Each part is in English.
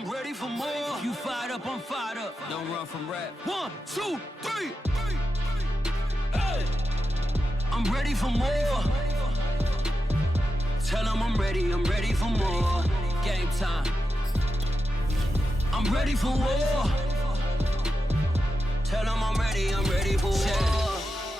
I'm ready for more. You fired up, I'm fired up. Don't run from rap. 1, 2, 3. Hey. I'm ready for more. Tell them I'm ready for more. Game time. I'm ready for war. Tell them I'm ready for war.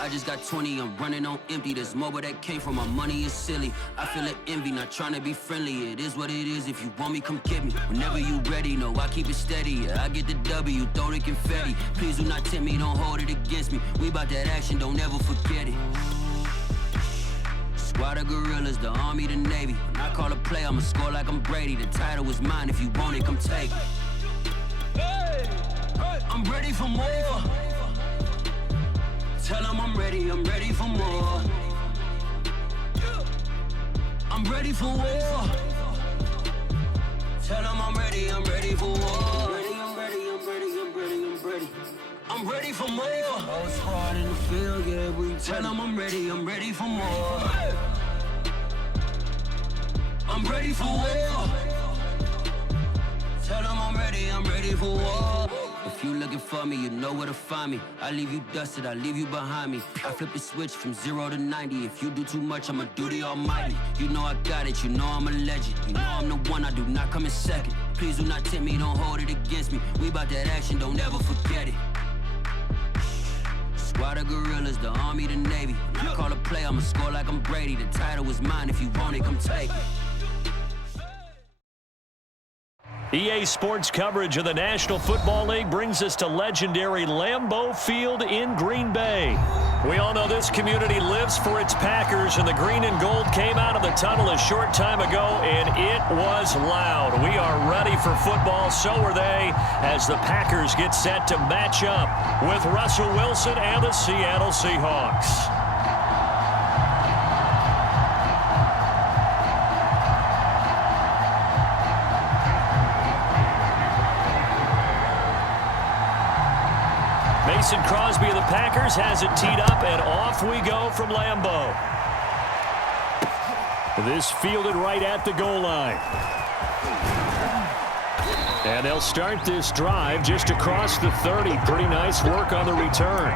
I just got 20, I'm running on empty. This mobile that came from my money is silly. I feel it envy, not trying to be friendly. It is what it is, if you want me, come get me. Whenever you ready, no, I keep it steady. Yeah, I get the W, throw the confetti. Please do not tempt me, don't hold it against me. We bout that action, don't ever forget it. Squad of gorillas, the army, the navy. When I call a play, I'ma score like I'm Brady. The title is mine, if you want it, come take it. Hey, hey. I'm ready for more. Tell them I'm ready for more. I'm ready for war. Tell them I'm ready for war. I'm ready for more. Whole squad in the field, yeah, we tell them I'm ready for more. I'm ready for war. Tell them I'm ready for war. If you looking for me, you know where to find me. I leave you dusted, I leave you behind me. I flip the switch from 0 to 90. If you do too much, I'ma do the almighty. You know I got it, you know I'm a legend. You know I'm the one, I do not come in second. Please do not tempt me, don't hold it against me. We bout that action, don't ever forget it. Squad of gorillas, the army, the navy. When I call a play, I'ma score like I'm Brady. The title is mine, if you want it, come take it. EA Sports coverage of the National Football League brings us to legendary Lambeau Field in Green Bay. We all know this community lives for its Packers, and the green and gold came out of the tunnel a short time ago, and it was loud. We are ready for football, so are they, as the Packers get set to match up with Russell Wilson and the Seattle Seahawks. Mason Crosby of the Packers has it teed up, and off we go from Lambeau. This fielded right at the goal line. And they'll start this drive just across the 30. Pretty nice work on the return.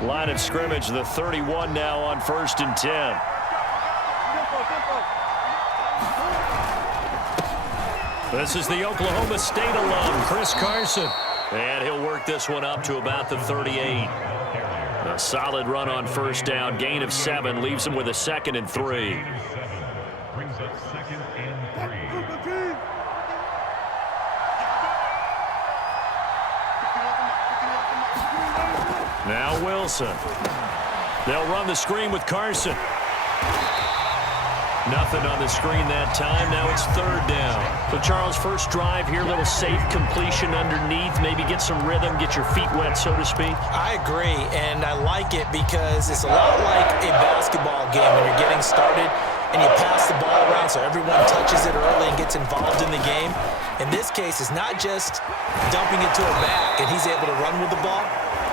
Line of scrimmage, the 31 now on 1st and 10. This is the Oklahoma State alum, Chris Carson. And he'll work this one up to about the 38. A solid run on 1st down, gain of 7, leaves him with a 2nd and 3. Brings up 2nd and 3. Now Wilson. They'll run the screen with Carson. Nothing on the screen that time. Now it's 3rd down. So, Charles, first drive here, little safe completion underneath. Maybe get some rhythm, get your feet wet, so to speak. I agree, and I like it because it's a lot like a basketball game when you're getting started and you pass the ball around so everyone touches it early and gets involved in the game. In this case, it's not just dumping it to a back and he's able to run with the ball,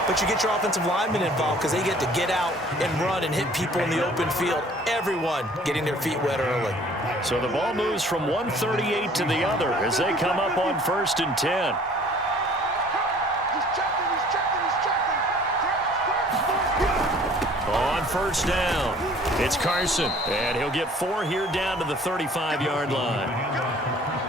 but you get your offensive linemen involved because they get to get out and run and hit people in the open field. Everyone getting their feet wet early. So the ball moves from 138 to the other as they come up on 1st and 10. On 1st down, it's Carson, and he'll get 4 here down to the 35-yard line.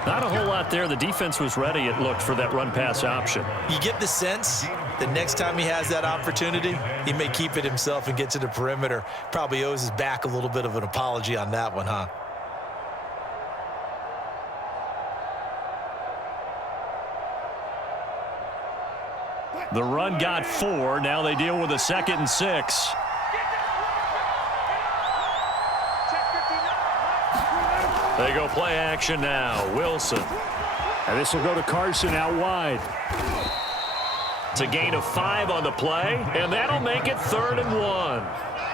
Not a whole lot there. The defense was ready, it looked, for that run-pass option. You get the sense that next time he has that opportunity, he may keep it himself and get to the perimeter. Probably owes his back a little bit of an apology on that one, huh? The run got 4. Now they deal with a 2nd and 6. They go play action now. Wilson. And this will go to Carson out wide. It's a gain of 5 on the play, and that'll make it 3rd and 1.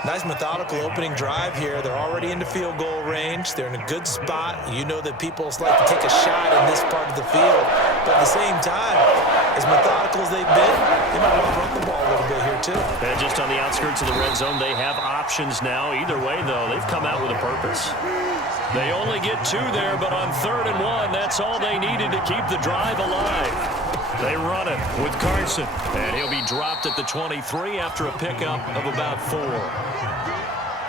Nice methodical opening drive here. They're already into field goal range. They're in a good spot. You know that people like to take a shot in this part of the field. But at the same time, as methodical as they've been, they might want to run the ball a little bit here too. And just on the outskirts of the red zone, they have options now. Either way, though, they've come out with a purpose. They only get 2 there, but on 3rd and 1, that's all they needed to keep the drive alive. They run it with Carson, and he'll be dropped at the 23 after a pickup of about 4.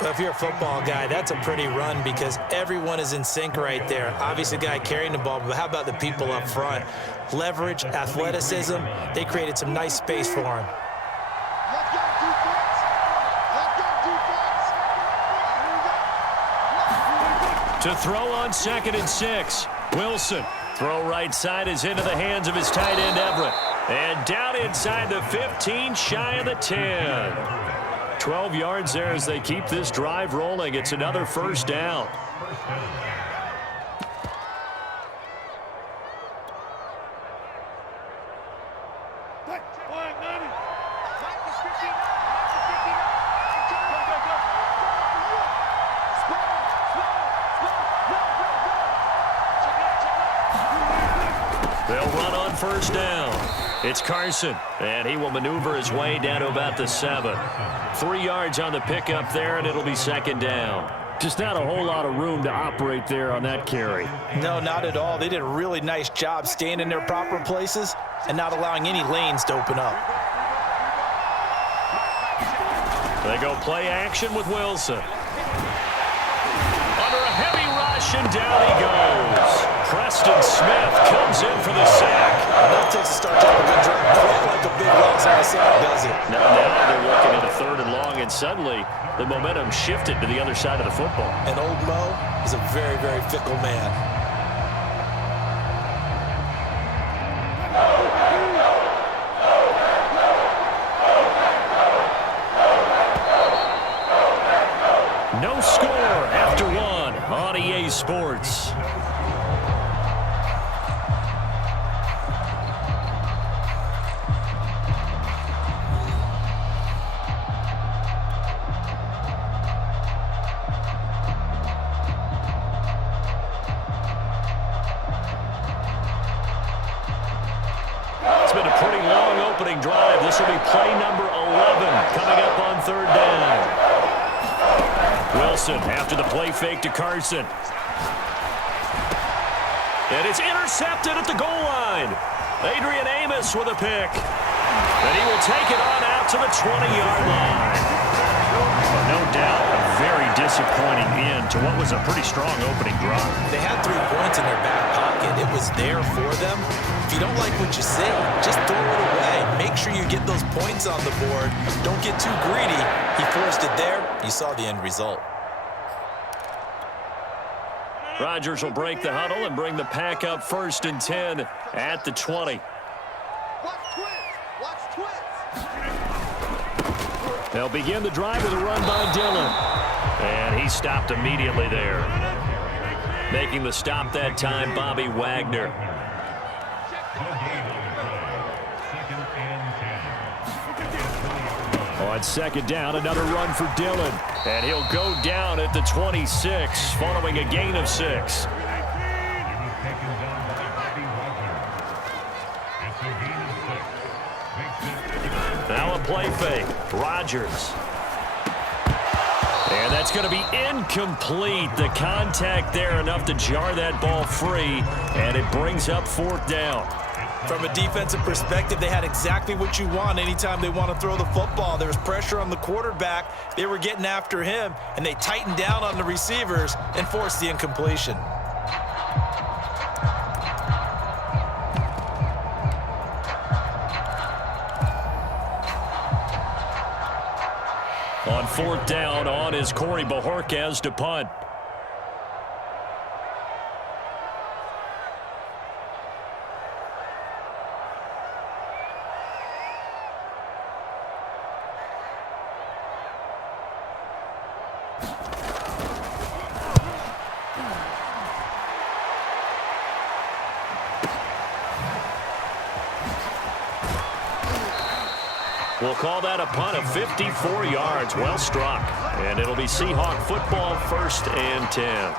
Well, if you're a football guy, that's a pretty run because everyone is in sync right there. Obviously, the guy carrying the ball, but how about the people up front? Leverage, athleticism, they created some nice space for him. To throw on 2nd and 6, Wilson. Throw right side is into the hands of his tight end, Everett. And down inside the 15, shy of the 10. 12 yards there as they keep this drive rolling. It's another 1st down. They'll run on 1st down. It's Carson, and he will maneuver his way down to about the 7. 3 yards on the pickup there, and it'll be 2nd down. Just not a whole lot of room to operate there on that carry. No, not at all. They did a really nice job staying in their proper places and not allowing any lanes to open up. They go play action with Wilson. Under a heavy rush, and down he goes. Preston Smith comes in for the sack. That takes a start to have a good drive. Quite like a big loss on the side, does it? Now they're looking at a 3rd and long, and suddenly the momentum shifted to the other side of the football. And old Mo is a very, very fickle man. No score after 1 on EA Sports. It's been a pretty long opening drive. This will be play number 11 coming up on 3rd down. Wilson after the play fake to Carson. And it's intercepted at the goal line. Adrian Amos with a pick. And he will take it on out to the 20-yard line. But no doubt, a very disappointing end to what was a pretty strong opening drive. They had 3 points in their back pocket. It was there for them. If you don't like what you see, just throw it away. Make sure you get those points on the board. Don't get too greedy. He forced it there. You saw the end result. Rodgers will break the huddle and bring the pack up 1st and 10 at the 20. They'll begin the drive with a run by Dillon. And he stopped immediately there. Making the stop that time, Bobby Wagner. On 2nd down, another run for Dillon. And he'll go down at the 26 following a gain of 6. Now a play fake. Rodgers. And that's going to be incomplete. The contact there enough to jar that ball free. And it brings up 4th down. From a defensive perspective, they had exactly what you want anytime they want to throw the football. There was pressure on the quarterback. They were getting after him, and they tightened down on the receivers and forced the incompletion. On 4th down, on is Corey Bojorquez to punt. We'll call that a punt of 54 yards. Well struck. And it'll be Seahawk football, 1st and 10.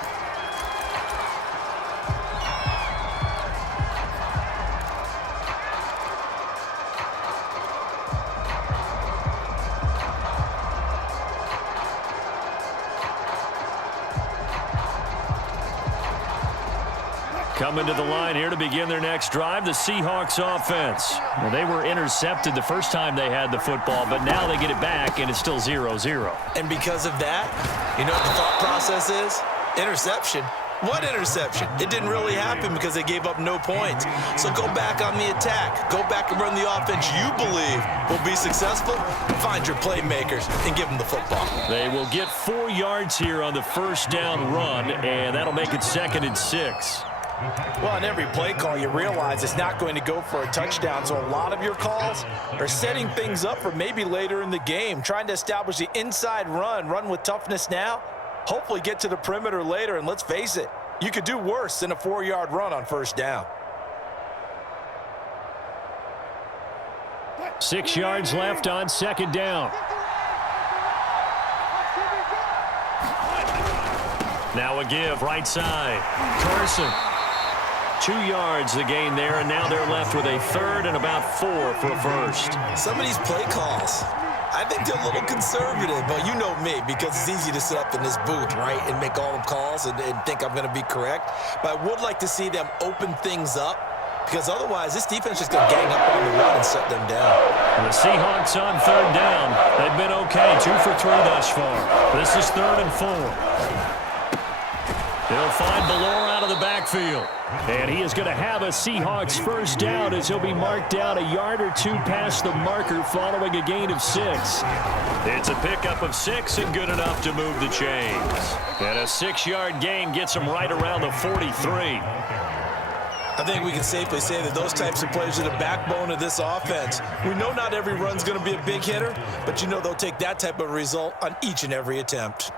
Coming to the line here to begin their next drive, the Seahawks offense. Well, they were intercepted the first time they had the football, but now they get it back, and it's still 0-0. And because of that, you know what the thought process is? Interception. What interception? It didn't really happen because they gave up no points. So go back on the attack. Go back and run the offense you believe will be successful. Find your playmakers and give them the football. They will get 4 yards here on the first down run, and that'll make it 2nd and 6. Well, on every play call, you realize it's not going to go for a touchdown, so a lot of your calls are setting things up for maybe later in the game, trying to establish the inside run with toughness now, hopefully get to the perimeter later, and let's face it, you could do worse than a 4-yard run on first down. 6 yards left on 2nd down. Now a give, right side. Carson. 2 yards the gain there, and now they're left with a 3rd and about 4 for a first. Some of these play calls, I think they're a little conservative, but you know me, because it's easy to sit up in this booth, right, and make all the calls and think I'm going to be correct. But I would like to see them open things up, because otherwise this defense is going to gang up on the run and shut them down. And the Seahawks on 3rd down. They've been okay, 2 for 3 thus far. This is 3rd and 4. They'll find Ballore out of the backfield. And he is going to have a Seahawks first down as he'll be marked down a yard or 2 past the marker following a gain of 6. It's a pickup of 6 and good enough to move the chains. And a 6-yard gain gets him right around the 43. I think we can safely say that those types of plays are the backbone of this offense. We know not every run's going to be a big hitter, but you know they'll take that type of result on each and every attempt.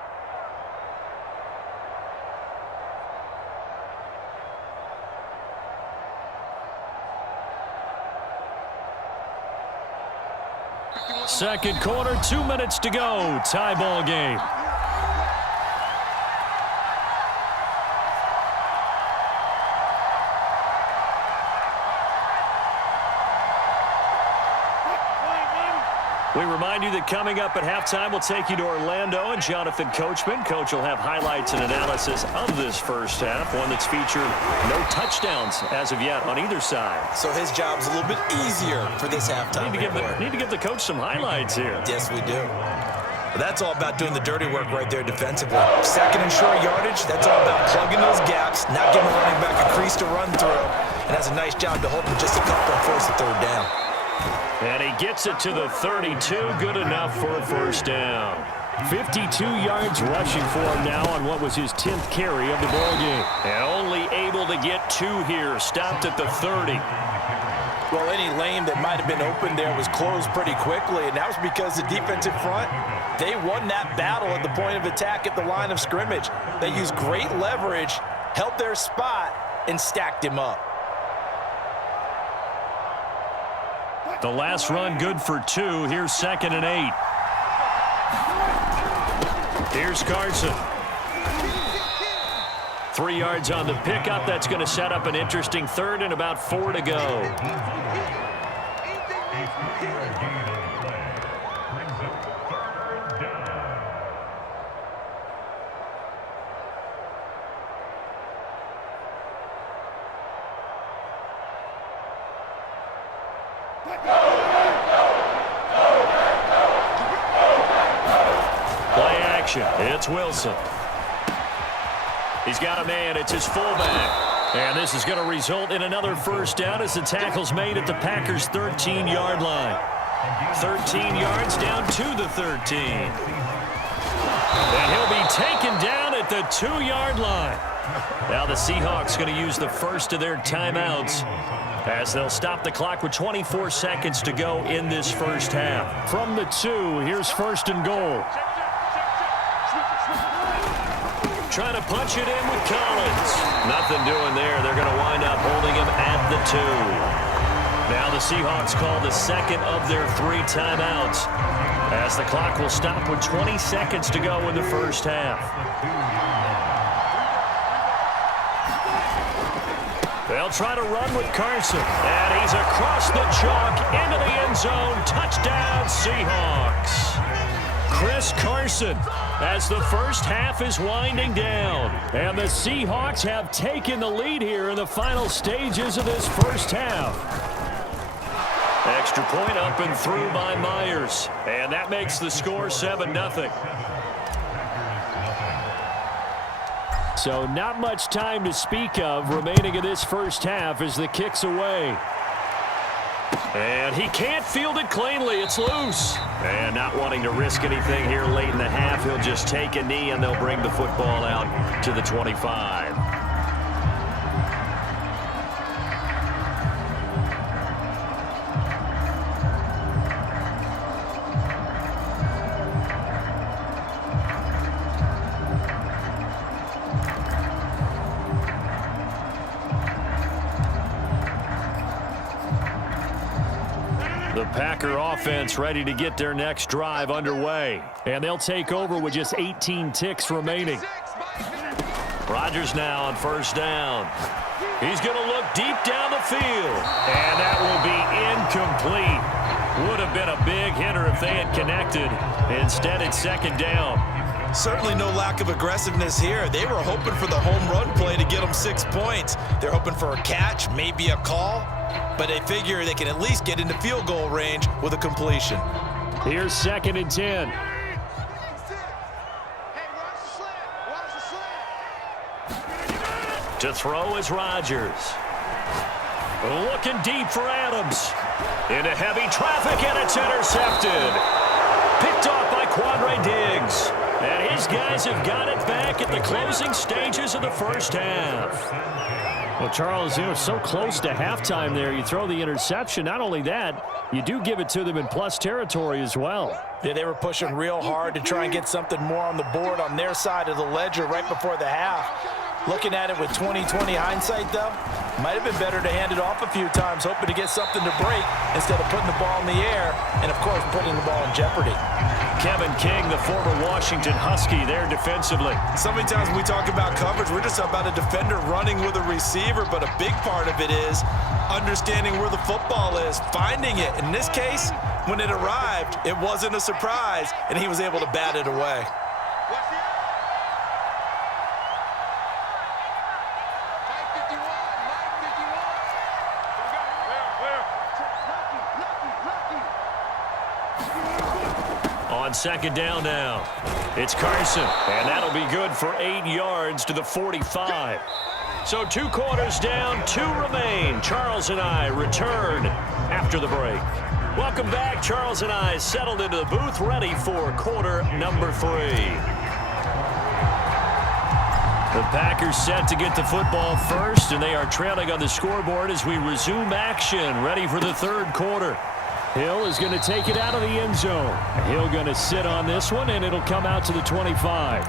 Second quarter, 2 minutes to go. Tie ball game. We remind you that coming up at halftime, we'll take you to Orlando and Jonathan Coachman. Coach will have highlights and analysis of this first half, one that's featured no touchdowns as of yet on either side. So his job's a little bit easier for this halftime. Need to give the coach some highlights here. Yes, we do. But that's all about doing the dirty work right there defensively. 2nd and short yardage, that's all about plugging those gaps, not giving the running back a crease to run through, and has a nice job to hold him just a couple on 1st and 3rd down. And he gets it to the 32, good enough for a first down. 52 yards rushing for him now on what was his 10th carry of the ballgame. And only able to get 2 here, stopped at the 30. Well, any lane that might have been open there was closed pretty quickly, and that was because the defensive front, they won that battle at the point of attack at the line of scrimmage. They used great leverage, held their spot, and stacked him up. The last run good for 2. Here's 2nd and 8. Here's Carson. 3 yards on the pickup. That's going to set up an interesting 3rd and about 4 to go. Play action. It's Wilson. He's got a man. It's his fullback. And this is going to result in another first down as the tackle's made at the Packers' 13-yard line. 13 yards down to the 13. And he'll be taken down at the 2-yard line. Now the Seahawks going to use the first of their timeouts as they'll stop the clock with 24 seconds to go in this first half. From the 2, here's 1st and goal. Trying to punch it in with Collins. Nothing doing there. They're going to wind up holding him at the 2. Now the Seahawks call the second of their 3 timeouts, as the clock will stop with 20 seconds to go in the first half. They'll try to run with Carson, and he's across the chalk into the end zone. Touchdown, Seahawks. Chris Carson, as the first half is winding down. And the Seahawks have taken the lead here in the final stages of this first half. Extra point up and through by Myers. And that makes the score 7-0. So not much time to speak of remaining in this first half as the kick's away. And he can't field it cleanly. It's loose. And not wanting to risk anything here late in the half, he'll just take a knee and they'll bring the football out to the 25. The Packer offense ready to get their next drive underway. And they'll take over with just 18 ticks remaining. Rodgers now on first down. He's going to look deep down the field. And that will be incomplete. Would have been a big hitter if they had connected. Instead, it's second down. Certainly no lack of aggressiveness here. They were hoping for the home run play to get them 6 points. They're hoping for a catch, maybe a call. But they figure they can at least get into field goal range with a completion. Here's 2nd and 10. To throw is Rodgers. Looking deep for Adams. Into heavy traffic, and it's intercepted. Picked off by Quandre Diggs. And his guys have got it back at the closing stages of the first half. Well, Charles, you were so close to halftime there. You throw the interception. Not only that, you do give it to them in plus territory as well. Yeah, they were pushing real hard to try and get something more on the board on their side of the ledger right before the half. Looking at it with 20/20 hindsight, though, might have been better to hand it off a few times, hoping to get something to break instead of putting the ball in the air and, of course, putting the ball in jeopardy. Kevin King, the former Washington Husky, there defensively. So many times when we talk about coverage, we're just about a defender running with a receiver, but a big part of it is understanding where the football is, finding it. In this case, when it arrived, it wasn't a surprise, and he was able to bat it away. On second down now, it's Carson, and that'll be good for 8 yards to the 45. So 2 quarters down, 2 remain. Charles and I return after the break. Welcome back. Charles and I settled into the booth, ready for quarter number 3. The Packers set to get the football first, and they are trailing on the scoreboard as we resume action, ready for the third quarter. Hill is going to take it out of the end zone. Hill going to sit on this one, and it'll come out to the 25.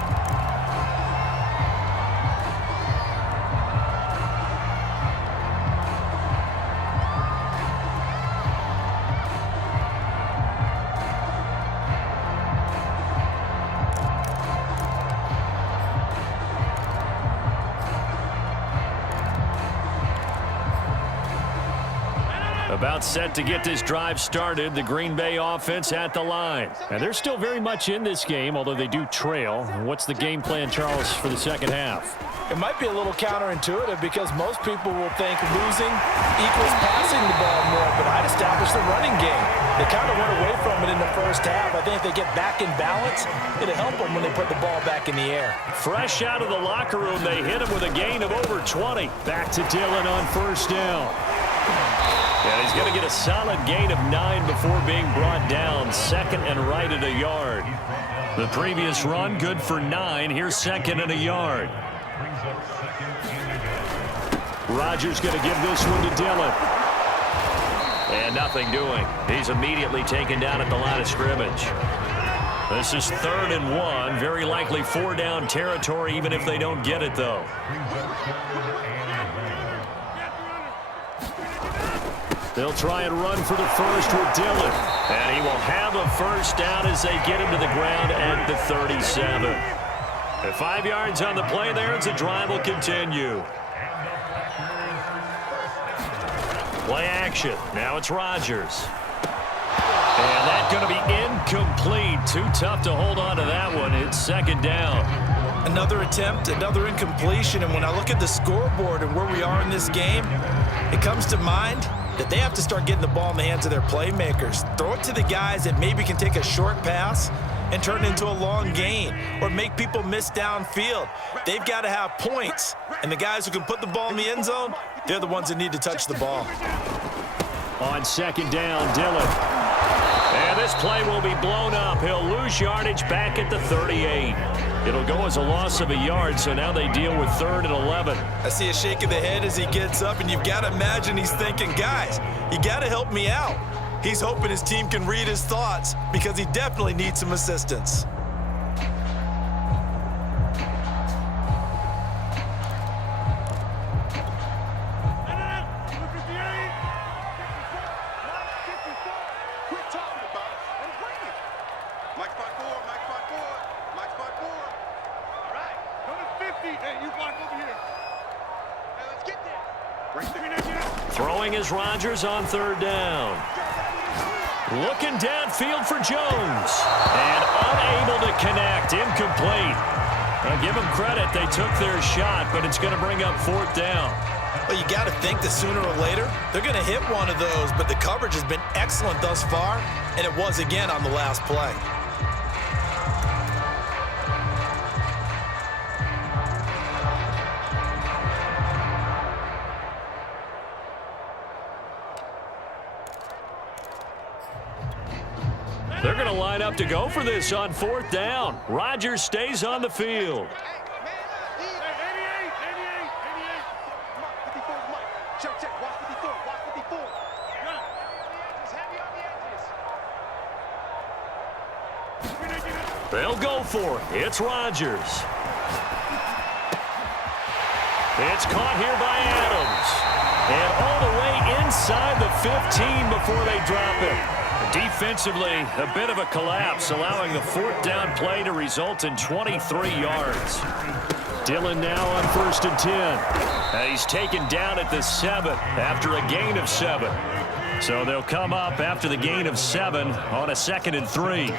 About set to get this drive started, the Green Bay offense at the line. And they're still very much in this game, although they do trail. What's the game plan, Charles, for the second half? It might be a little counterintuitive because most people will think losing equals passing the ball more, but I'd establish the running game. They kind of went away from it in the first half. I think if they get back in balance, it'll help them when they put the ball back in the air. Fresh out of the locker room, they hit him with a gain of over 20. Back to Dillon on first down. And he's going to get a solid gain of 9 before being brought down. Second and right at a yard. The previous run, good for 9. Here's second and a yard. Rodgers going to give this one to Dillon. And nothing doing. He's immediately taken down at the line of scrimmage. This is 3rd and 1. Very likely 4-down territory, even if they don't get it, though. They'll try and run for the first with Dillon. And he will have a first down as they get him to the ground at the 37. At 5 yards on the play there as the drive will continue. Play action. Now it's Rodgers. And that's going to be incomplete. Too tough to hold on to that one. It's second down. Another attempt, another incompletion. And when I look at the scoreboard and where we are in this game, it comes to mind that they have to start getting the ball in the hands of their playmakers. Throw it to the guys that maybe can take a short pass and turn it into a long gain or make people miss downfield. They've got to have points. And the guys who can put the ball in the end zone, they're the ones that need to touch the ball. On second down, Dillon. And this play will be blown up. He'll lose yardage back at the 38. It'll go as a loss of a yard, so now they deal with 3rd and 11. I see a shake of the head as he gets up, and you've got to imagine he's thinking, guys, you got to help me out. He's hoping his team can read his thoughts because he definitely needs some assistance. Throwing is Rodgers on 3rd down. Looking downfield for Jones. And unable to connect. Incomplete. I'll give them credit. They took their shot, but it's going to bring up 4th down. Well, you got to think that sooner or later, they're going to hit one of those, but the coverage has been excellent thus far, and it was again on the last play. They're going to line up to go for this on 4th down. Rodgers stays on the field. They'll go for it. It's Rodgers. It's caught here by Adams. And all the way inside the 15 before they drop it. Defensively, a bit of a collapse, allowing the 4th down play to result in 23 yards. Dillon now on 1st and 10. And he's taken down at the 7 after a gain of 7. So they'll come up after the gain of 7 on a 2nd and 3.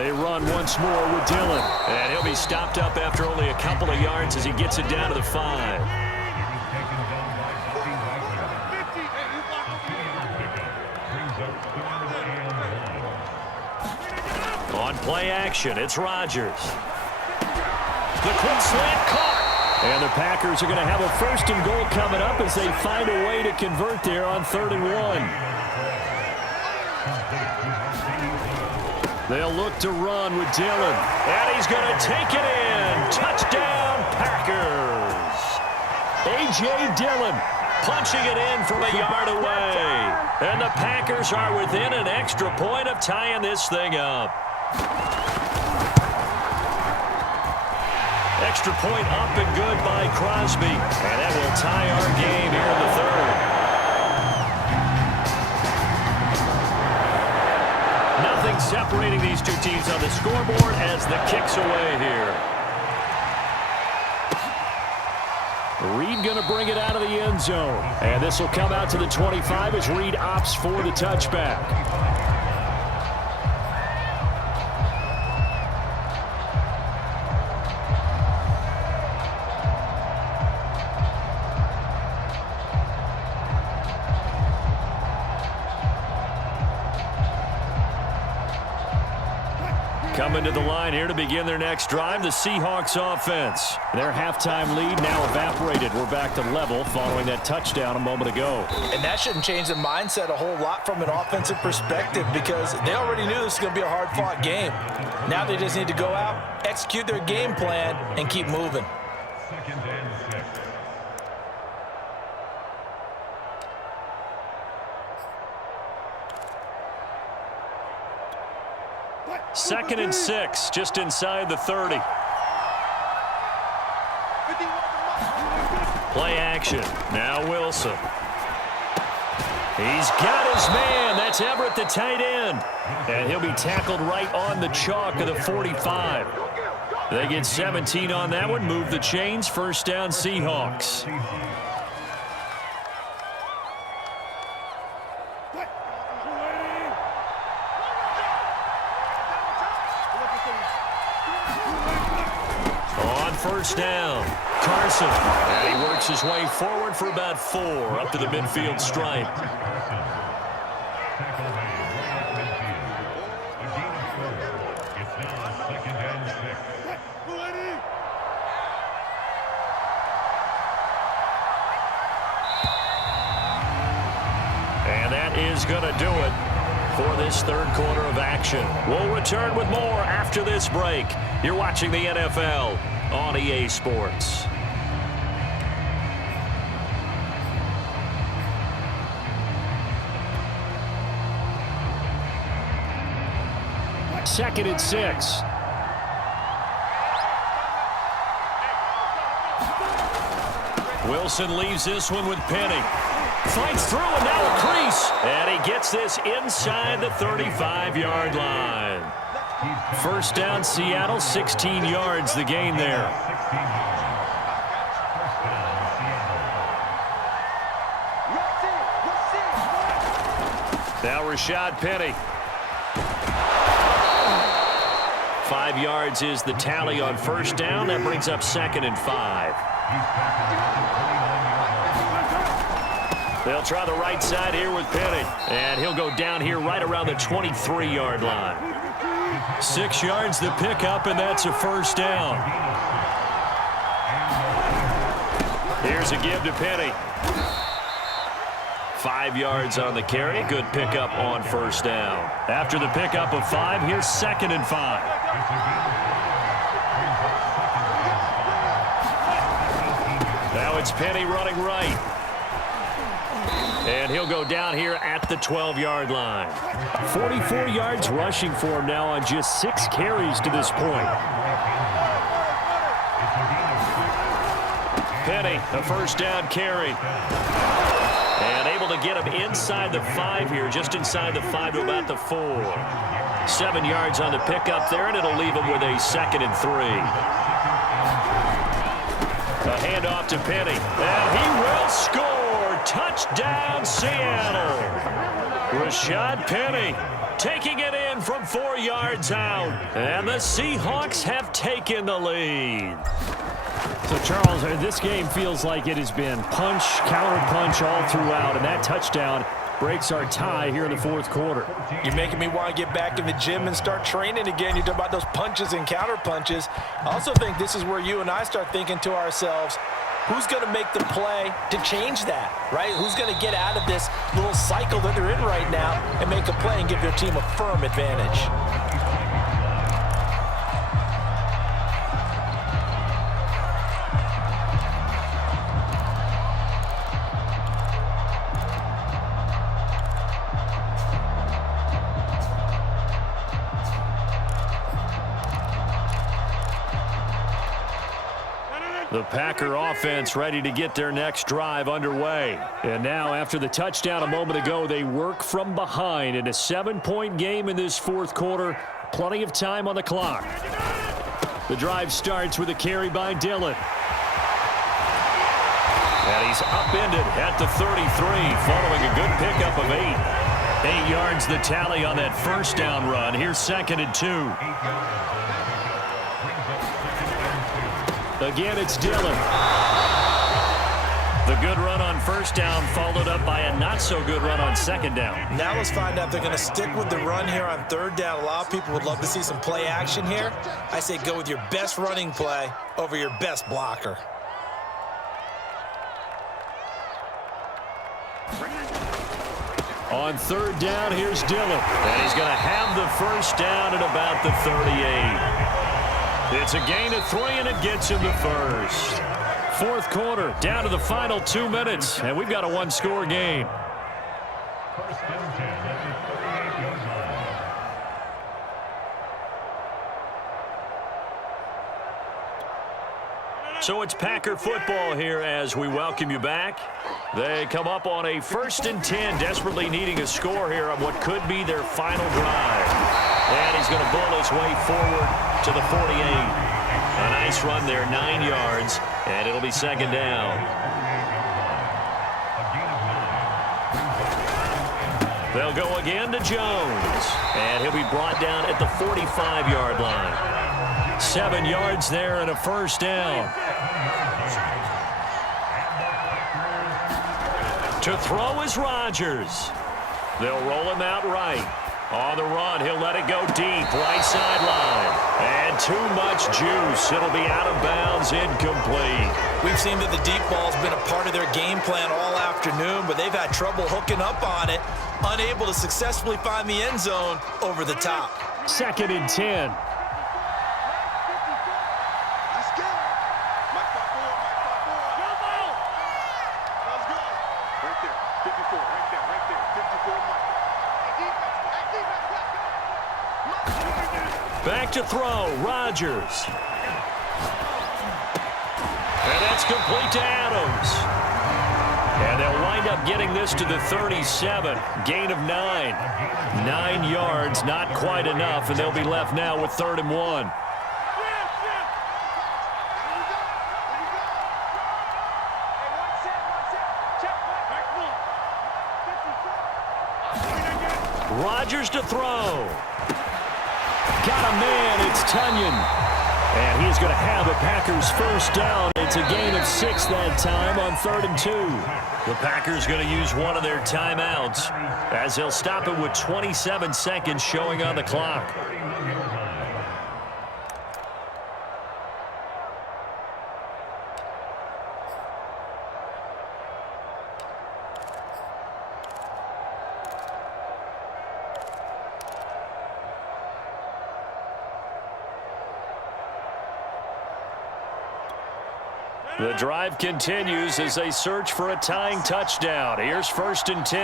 They run once more with Dillon. And he'll be stopped up after only a couple of yards as he gets it down to the 5. On play action, it's Rodgers. The quick slant caught. And the Packers are going to have a 1st and goal coming up as they find a way to convert there on 3rd and 1. They'll look to run with Dillon. And he's going to take it in. Touchdown, Packers. A.J. Dillon punching it in from a yard away. And the Packers are within an extra point of tying this thing up. Extra point up and good by Crosby. And that will tie our game here in the 3rd. Nothing separating these two teams on the scoreboard as the kick's away here. Reed going to bring it out of the end zone. And this will come out to the 25 as Reed opts for the touchback. Coming to the line here to begin their next drive, the Seahawks offense. Their halftime lead now evaporated. We're back to level following that touchdown a moment ago. And that shouldn't change the mindset a whole lot from an offensive perspective because they already knew this was going to be a hard-fought game. Now they just need to go out, execute their game plan, and keep moving. 2nd and 6. Second and 6, just inside the 30. Play action. Now Wilson. He's got his man. That's Everett, the tight end. And he'll be tackled right on the chalk of the 45. They get 17 on that one. Move the chains. First down, Seahawks. On first down, Carson. And he works his way forward for about 4 up to the midfield stripe. And that is going to do it for this third quarter of action. We'll return with more after this break. You're watching the NFL on EA Sports. Second and 6. Wilson leaves this one with Penny. Fights through and now a crease. And he gets this inside the 35-yard line. First down, Seattle, 16 yards the gain there. Now Rashad Penny. 5 yards is the tally on first down. That brings up 2nd and 5. They'll try the right side here with Penny. And he'll go down here right around the 23-yard line. 6 yards the pickup, and that's a first down. Here's a give to Penny. 5 yards on the carry. Good pickup on first down. After the pickup of 5, here's 2nd and 5. Now it's Penny running right. And he'll go down here at the 12-yard line. 44 yards rushing for him now on just 6 carries to this point. Penny, a first down carry. And able to get him inside the 5 here, just inside the 5 to about the 4. 7 yards on the pickup there, and it'll leave him with a 2nd and 3. A handoff to Penny, and he will score. Touchdown, Seattle. Rashad Penny taking it in from 4 yards out. And the Seahawks have taken the lead. So, Charles, this game feels like it has been punch, counter-punch all throughout, and that touchdown breaks our tie here in the fourth quarter. You're making me want to get back in the gym and start training again. You talk about those punches and counter-punches. I also think this is where you and I start thinking to ourselves, who's going to make the play to change that, right? Who's going to get out of this little cycle that they're in right now and make a play and give their team a firm advantage? The Packer offense ready to get their next drive underway. And now, after the touchdown a moment ago, they work from behind in a 7-point game in this fourth quarter. Plenty of time on the clock. The drive starts with a carry by Dillon. And he's upended at the 33 following a good pickup of 8. 8 yards the tally on that first down run. Here's 2nd and 2. Again, it's Dillon. The good run on first down followed up by a not-so-good run on second down. Now let's find out if they're going to stick with the run here on third down. A lot of people would love to see some play action here. I say go with your best running play over your best blocker. On third down, here's Dillon. And he's going to have the first down at about the 38. It's a gain of 3, and it gets him the first. Fourth quarter, down to the final 2 minutes, and we've got a one-score game. First and 10 at the 38-yard line. So it's Packer football here as we welcome you back. They come up on a 1st and 10, desperately needing a score here on what could be their final drive. And he's going to bull his way forward to the 48. A nice run there, 9 yards, and it'll be 2nd down. They'll go again to Jones, and he'll be brought down at the 45-yard line. 7 yards there and a 1st down. To throw is Rodgers. They'll roll him out right. On the run, he'll let it go deep, right sideline. And too much juice. It'll be out of bounds, incomplete. We've seen that the deep ball's been a part of their game plan all afternoon, but they've had trouble hooking up on it, unable to successfully find the end zone over the top. 2nd and 10. Back to throw, Rodgers. And that's complete to Adams. And they'll wind up getting this to the 37. Gain of 9. 9 yards, not quite enough, and they'll be left now with 3rd and 1. Rodgers to throw. Got a man, it's Tunyon. And he's going to have a Packers 1st down. It's a gain of 6 that time on 3rd and 2. The Packers going to use one of their timeouts as they'll stop it with 27 seconds showing on the clock. The drive continues as they search for a tying touchdown. Here's 1st and 10.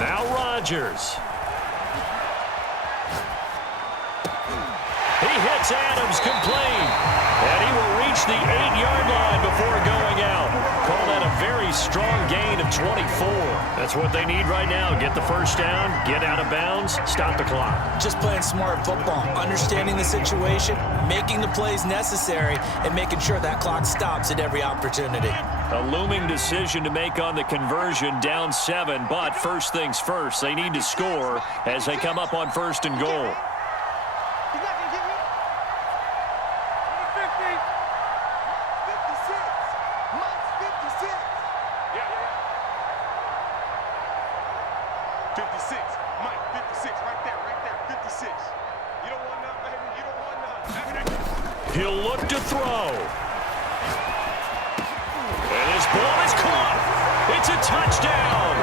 Now Rodgers. He hits Adams complete. And he will reach the 8-yard line before going out. Call that a very strong gain of 24. That's what they need right now. Get the 1st down, get out of bounds, stop the clock. Just playing smart football, understanding the situation, making the plays necessary, and making sure that clock stops at every opportunity. A looming decision to make on the conversion, down 7, but first things first, they need to score as they come up on 1st and goal. He'll look to throw. And his ball is caught. It's a touchdown.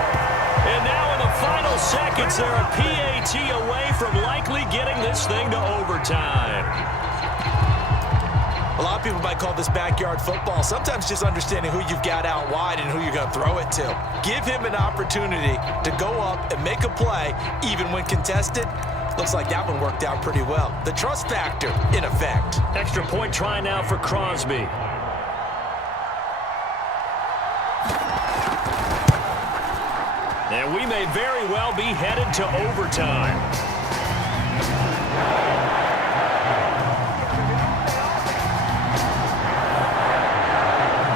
And now in the final seconds, they're a PAT away from likely getting this thing to overtime. A lot of people might call this backyard football. Sometimes just understanding who you've got out wide and who you're going to throw it to. Give him an opportunity to go up and make a play, even when contested. Looks like that one worked out pretty well. The trust factor in effect. Extra point try now for Crosby. And we may very well be headed to overtime.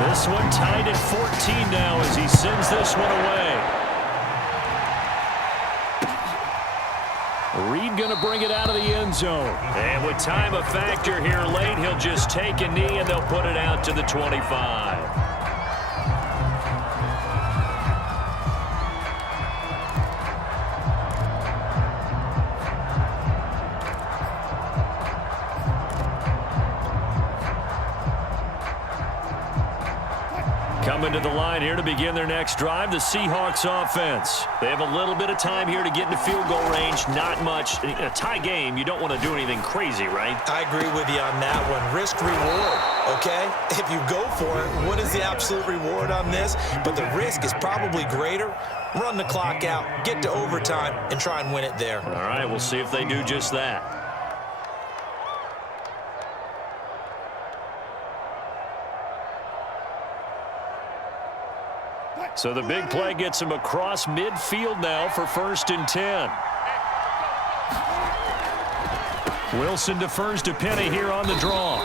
This one tied at 14 now as he sends this one away. Reed going to bring it out of the end zone. And with time a factor here late, he'll just take a knee and they'll put it out to the 25. Coming to the line here to begin their next drive, the Seahawks offense. They have a little bit of time here to get into field goal range, not much. In a tie game, you don't want to do anything crazy, right? I agree with you on that one. Risk reward, okay? If you go for it, what is the absolute reward on this? But the risk is probably greater. Run the clock out, get to overtime, and try and win it there. All right, we'll see if they do just that. So the big play gets him across midfield now for 1st and 10. Wilson defers to Penny here on the draw.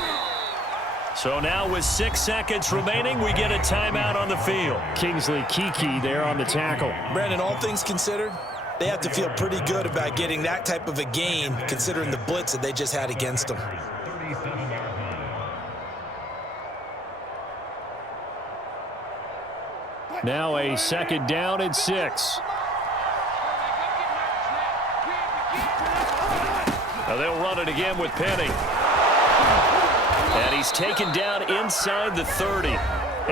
So now with 6 seconds remaining, we get a timeout on the field. Kingsley Kiki there on the tackle. Brandon, all things considered, they have to feel pretty good about getting that type of a gain considering the blitz that they just had against them. Now a 2nd down and 6. Now they'll run it again with Penny. And he's taken down inside the 30.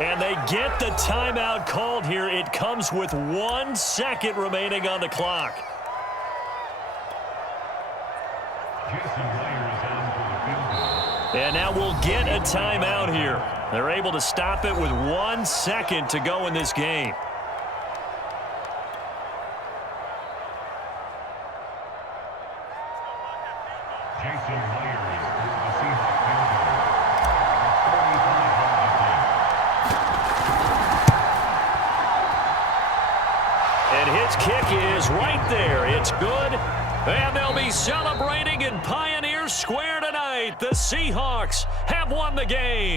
And they get the timeout called here. It comes with 1 second remaining on the clock. And now we'll get a timeout here. They're able to stop it with 1 second to go in this game. And his kick is right there. It's good. And they'll be celebrating in Pioneer Square tonight. The Seahawks have won the game.